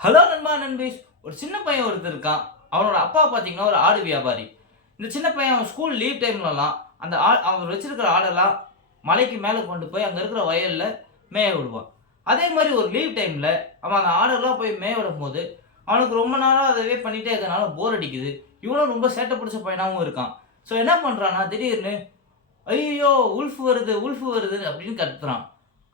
Hello நண்பா நண்பீஸ். ஒரு சின்ன பையன் ஒருத்தர் இருக்கான். அவனோட அப்பா பார்த்தீங்கன்னா ஒரு ஆடு வியாபாரி. இந்த சின்ன பையன் அவன் ஸ்கூல் லீவ் டைம்லலாம் அந்த அவன் வச்சிருக்கிற ஆடெல்லாம் மலைக்கு மேலே கொண்டு போய் அங்கே இருக்கிற வயல்ல மேய விடுவான். அதே மாதிரி ஒரு லீவ் டைம்ல அவன் அந்த ஆடெல்லாம் போய் மேய விடும்போது அவனுக்கு ரொம்ப நாளா அதவே பண்ணிட்டே இருக்கனால போர் அடிக்குது. இவனும் ரொம்ப சேட்டை பிடிச்ச பையனாவும் இருக்கான். ஸோ என்ன பண்றான்னா திடீர்னு ஐயோ! உல்ஃப் வருது, உல்ஃப் வருது அப்படின்னு கத்துறான்.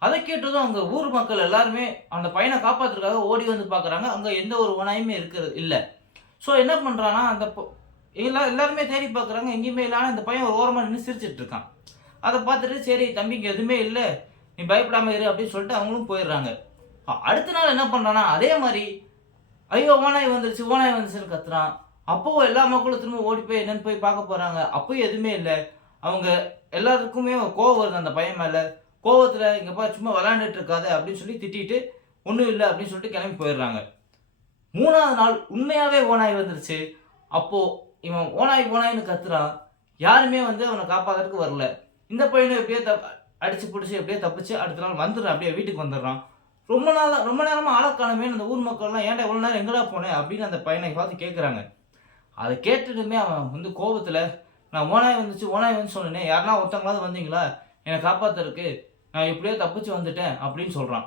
அத கேட்டதும் அங்க ஊர் மக்கள் எல்லாருமே அந்த பையன காப்பாத்துறதுக்காக ஓடி வந்து பார்க்குறாங்க. அங்க எந்த ஒரு ஓநாயுமே இருக்கிறது இல்ல. ஸோ என்ன பண்றான்னா, அந்த எல்லாருமே தேடி பார்க்குறாங்க. எங்கேயுமே இல்ல. ஆனா இந்த பையன் ஒரு ஓரமா நின்னு சிரிச்சுட்டு இருக்கான். அத பார்த்துட்டு சரி தம்பி இங்க எதுவுமே இல்ல. நீ பயப்படாம இரு அப்படின்னு சொல்லிட்டு அவங்களும் போயிடுறாங்க. அடுத்த நாள் என்ன பண்றான்னா, அதே மாரி ஐயோ! ஓநாய் வந்துருச்சு, ஓநாய் வந்துருச்சுன்னு கத்துறான். அப்போ எல்லா மக்களும் திரும்ப ஓடி போய் என்னன்னு போய் பார்க்க போறாங்க. அப்பயும் எதுவுமே இல்ல. அவங்க எல்லாருக்குமே கோவம் வருது அந்த பையன் மேல. கோவத்துல "இங்க பாரு சும்மா விளையாண்டுட்டு இருக்காத" அப்படின்னு சொல்லி திட்டிட்டு, "ஒண்ணும் இல்ல" அப்படின்னு சொல்லிட்டு கிளம்பி போயிடுறாங்க. 3வது நாள் உண்மையாவே ஓநாய் வந்துருச்சு. அப்போ இவன் ஓநாய் ஓநாய்ன்னு கத்துறான். யாருமே வந்து அவன காப்பாத்துறதுக்கு வரல. இந்த பையனும் எப்படியோ அடிச்சு புடிச்சு எப்படியோ தப்பிச்சு அடுத்த நாள் வந்துடுறான். அப்படியே வீட்டுக்கு வந்துடுறான். ரொம்ப நேரமா ஆள காணோமேன்னு அந்த ஊர் மக்கள்லாம் "ஏன்டா இவ்வளோ நேரம் எங்கடா போன?" அப்படின்னு அந்த பையனை பார்த்து கேட்குறாங்க. அத கேட்டதுமே அவன் வந்து கோவத்துல, "நான் ஓநாய் வந்துச்சு, ஓநாய் வந்துச்சு சொன்னேனே, யாருனா ஒருத்தவங்களாவது வந்தீங்களா? என்ன காப்பாத்துறதுக்கு? நான் எப்படியோ தப்பிச்சு வந்துட்டேன்" அப்படின்னு சொல்றான்.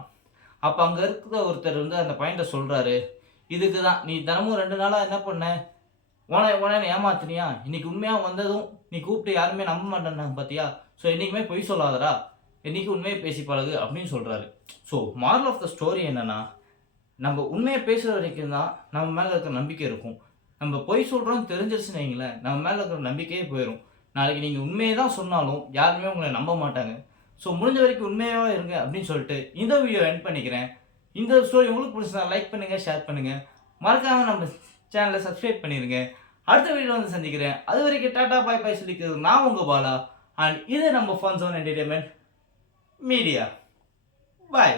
அப்ப அங்க இருக்கிற ஒருத்தர் வந்து அந்த பையன்ட்ட சொல்றாரு, "இதுக்கு தான் நீ தினமும் 2 நாளா என்ன பண்ண? ஓநாய் ஓநாய்ன்னு ஏமாத்துனியா? இன்னைக்கு உண்மையா வந்ததும் நீ கூப்பிட்டு யாருமே நம்ப மாட்டேன்னாங்க பாத்தியா? ஸோ என்னைக்குமே பொய் சொல்லாதடா. என்னைக்கும் உண்மைய பேசி பழகு" அப்படின்னு சொல்றாரு. So moral of the story என்னன்னா, நம்ம உண்மைய பேசுற வரைக்கும் தான் நம்ம மேல இருக்கிற நம்பிக்கை இருக்கும். நம்ம பொய் சொல்றோம்னு தெரிஞ்சிருச்சுன்னு வைங்களேன், நம்ம மேல இருக்கிற நம்பிக்கையே போயிரும். நாளைக்கு நீங்க உண்மைய தான் சொன்னாலும் யாருமே உங்கள நம்ப மாட்டாங்க. ஸோ முடிஞ்ச வரைக்கும் உண்மையாவே இருங்க அப்படின்னு சொல்லிட்டு இந்த வீடியோ எண்ட் பண்ணிக்கிறேன். இந்த ஸ்டோரி உங்களுக்கு பிடிச்சதா லைக் பண்ணுங்க, ஷேர் பண்ணுங்க. மறக்காம நம்ம சேனலை சப்ஸ்கிரைப் பண்ணிருங்க. அடுத்த வீடியோல வந்து சந்திக்கிறேன். அதுவரைக்கும் டாடா பாய் பாய் சொல்லிக்கிறது நான் உங்க பாலா. அண்ட் இது நம்ம ஃபன் ஜோன் என்டர்டெயின்மென்ட் மீடியா. பாய்.